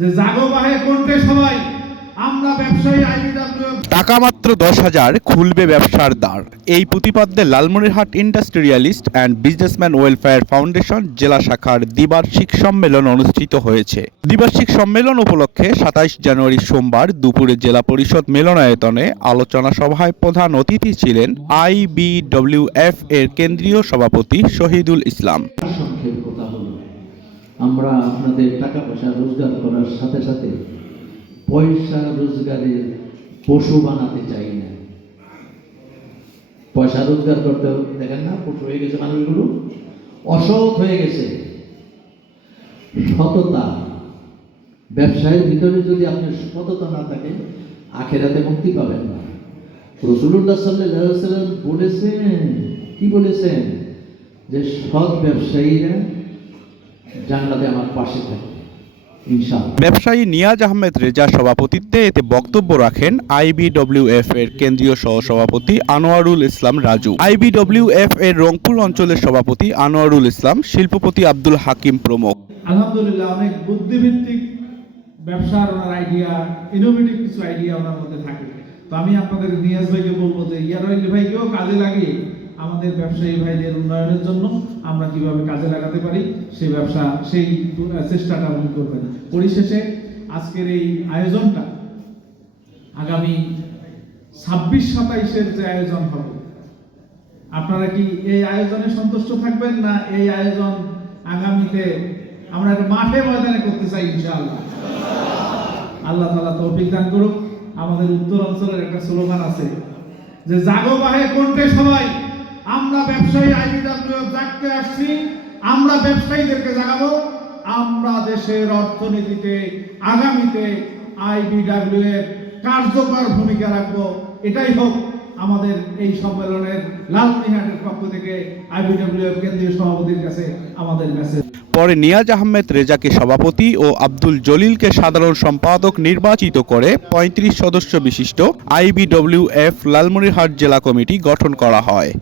যে জাগো বাহে কোনটে সবাই আমরা ব্যবসায়ী আইবিডব্লিউ টাকা মাত্র দশ হাজার খুলবে ব্যবসার দ্বার। এই প্রতিপাদ্যে Lalmonirhat industrialist and businessman welfare foundation জেলা শাখার দ্বিবার্ষিক সম্মেলন অনুষ্ঠিত হয়েছে। দ্বিবার্ষিক সম্মেলন উপলক্ষে সাতাইশ জানুয়ারি সোমবার দুপুরে জেলা পরিষদ মিলনায়তনে আলোচনা সভায় প্রধান অতিথি ছিলেন আই আইবিডব্লিউএফ এর কেন্দ্রীয় সভাপতি শহীদুল ইসলাম। সংক্ষেপ কথা হলো আমরা আপনাদের টাকা পয়সা রোজগার করার সাথে সাথে পয়সা রোজগারের পশু বানাতে চাই না। পয়সা রোজগার করতে দেখেন না, পশু হয়ে গেছে মানুষগুলো। অসৎ হয়ে গেছে। সততা। ব্যবসায়ের ভিতরে যদি আপনার সততা না থাকে, আখেরাতে মুক্তি পাবেন না। রসুল্লাহ সাল্লাহ সাল্লাম বলেছেন, কি বলেছেন? যে সৎ ব্যবসায়ীরা জান্নাতে আমার পাশে থাকে ব্যবসায়ী নিয়াজ আহমেদ রেজা সভাপতিত্বে এতে বক্তব্য রাখেন আইবিডব্লিউএফ এর কেন্দ্রীয় সহসভাপতি আনোয়ারুল ইসলাম রাজু। আইবিডব্লিউএফ এর রংপুর অঞ্চলের সভাপতি আনোয়ারুল ইসলাম শিল্পপতি আব্দুল হাকিম প্রমুখ। আলহামদুলিল্লাহ অনেক বুদ্ধিভিত্তিক ব্যবসার ওনার আইডিয়া ইনোভেটিভ কিছু আইডিয়া ওনার মধ্যে থাকে। তো আমি আপনাদের নিয়াজ ভাইকে বলব যে ইয়ারওয়াইল ভাইকেও কাজে লাগিয়ে আমাদের ব্যবসায়ী ভাইদের উন্নয়নের জন্য আমরা কীভাবে কাজে লাগাতে পারি, সেই ব্যবসা, সেই চেষ্টাটা উনি করবেন। পরিশেষে আজকের এই আয়োজনটা আগামী ছাব্বিশ সাতাইশের যে আয়োজন হবে, আপনারা কি এই আয়োজনে সন্তুষ্ট থাকবেন না এই আয়োজন আগামীতে আমরা মাঠে ময়দানে করতে চাই ইনশাআল্লাহ? আল্লাহ তালা তৌফিক দান করুক। আমাদের উত্তর অঞ্চলের একটা স্লোগান আছে যে, জাগো বাহে কোনটে সবাই আমরা ব্যবসায়ী আইবিডব্লিউ জাগতে আসছি, আমরা ব্যবসায়ীদেরকে জাগাবো, আমরা দেশের অর্থনীতিতে আগামীতে আইবিডব্লিউ এর কার্যকর ভূমিকা রাখব। এটাই হোক আমাদের এই সম্মেলনের লালমনিহাটের পক্ষ থেকে আইবিডব্লিউ কেন্দ্রীয় সভাপতির কাছে আমাদের মেসেজ পরে নিয়াজ আহমেদ রেজাকে সভাপতি ও আব্দুল জলিলকে সাধারণ সম্পাদক নির্বাচিত করে পঁয়ত্রিশ সদস্য বিশিষ্ট আইবিডব্লিউএফ লালমনিরহাট জেলা কমিটি গঠন করা হয়।